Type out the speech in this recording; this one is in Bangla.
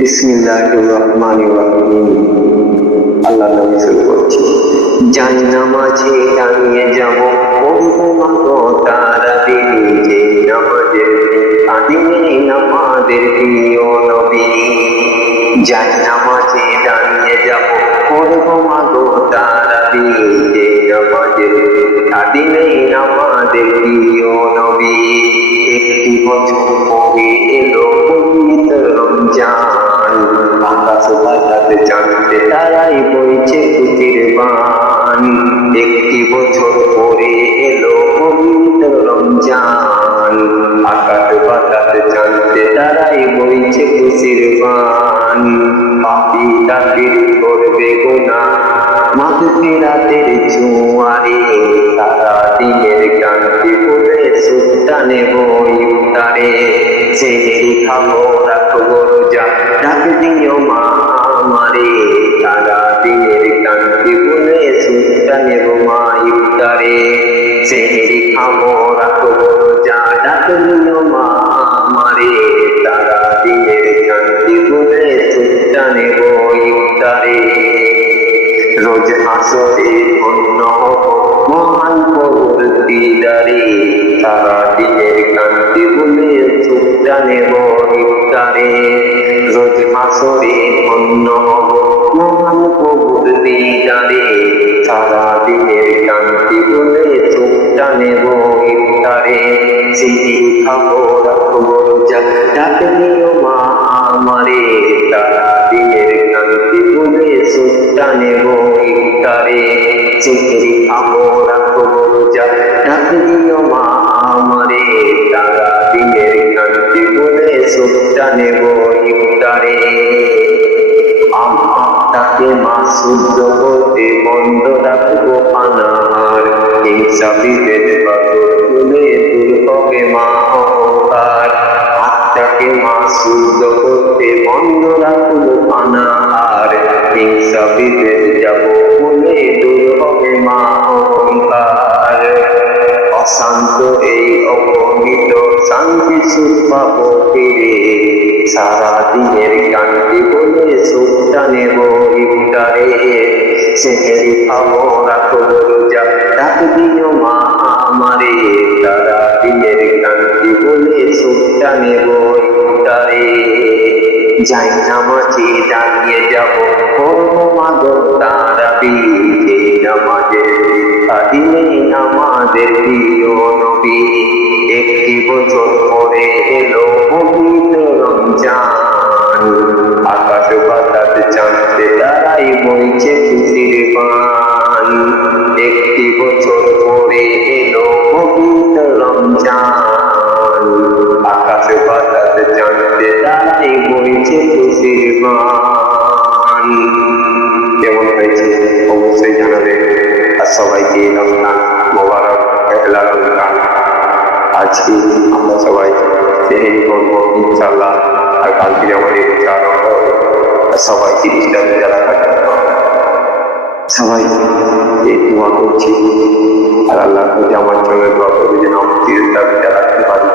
বিসমিল্লাহির রহমানির রহিম। আল্লাহর নামে শুরু করছি। যাই নামাজে দাঁড়িয়ে যাব, পড়বো মাগো তারাবির, যে নামাজের আদিনে আমাদের প্রিয় নবী। যাই নামাজে দাঁড়িয়ে যাব, পড়বো মাগো তারাবির, যে নামাজের আদিনে আমাদের প্রিয় নবী। একটি বছর পরে এলো পবিত্র রমজান, আকাশ বাতাসে চাঁদে তারাই বইছে খুশির বান। একটি বছর পরে এলো পবিত্র রমজান, আকাশ বাতাসে চাঁদে তারাই বইছে খুশির বান। পাপী তাকির করবে গুনাহ মাগফিরাতের জোয়ারে, সারা দিনের ক্লান্তি ভুলে সুখটা নেব ইফতারে। সেহরি খাবো রাখবো রোজা, ডাক দিও মা আমারে, সারা দিনের ক্লান্তি ভুলে সুখটা নেব মা ইফতারে। সেহরি খাবো রাখবো রোজা, ডাক দিও মা আমারে, সারা দিনের ক্লান্তি ভুলে সুখটা নেব ইফতারে। রোজ হাসরে ধন্য হব মহান প্রভুর দিদারে, সারা দিনের ক্লান্তি ভুলে সুখটা নেব ইফতারে। রোজ হাসরে ধন্য হব মহান প্রভুর দিদারে, সারা দিনের ক্লান্তি ভুলে সুখটা নেব ইফতারে। সেহরি খাবো রাখবো রোজা, ডাক দিও মা আমারে, সারা দিনের ক্লান্তি ভুলে সুখটা নেব ইফতারে। সেহরি খাবো রাখবো রোজা, ডাক দিও মা আমারে, সারা দিনের ক্লান্তি ভুলে সুখটা নেব ইফতারে। তাকে মা শুদ্ধ করতে বন্ধ রাখবো আনাহার, হিংসা বিভেদ পাথর তুলে দূর হবে মা অহংকার। আত্মাকে মা শুদ্ধ করতে বন্ধ রাখবো আনাহার, হিংসা বিভেদ যাব বলে দূর হবে মা অহংকার। অশান্ত এই অগণিত শান্তি সুখ পাবো ফিরে, সারা দিনের ক্লান্তি বলে সুখটা নেব ইফতারে। সেহরি খাবো রাখবো রোজা, ডাক দিও মা আমারে, সারা দিনের ক্লান্তি বলে সুখটা নেব ইফতারে। যাই নামাজে দাঁড়িয়ে যাব, পড়বো মাগো তারাবির, যে নামাজের আদিনে আমাদের প্রিয় নবী। একটি বছর পরে এলো পবিত্র রমজান, আকাশ বাতাস চাঁদে তারাই বইছে খুশির বান। একটি বছর পরে এলো পবিত্র রমজান, আকাশ বাতাস চাঁদে তারাই বইছে খুশির বান। কেমন হয়েছে অবশ্যই জানাবে, আর সবাইকে রমজান মোবারক, পহেলা রমজান। আজকে আমরা সবাই সেহরি করবো ইনশাআল্লাহ, আর কালকে আমাদের চারণ সবাই 30টা রোজা রাখার জন্য সবাই দোয়া করছি। আর আল্লাহ আমার জন্য দোয়া করবে যেন আমি 30টা রোজা রাখতে পারি।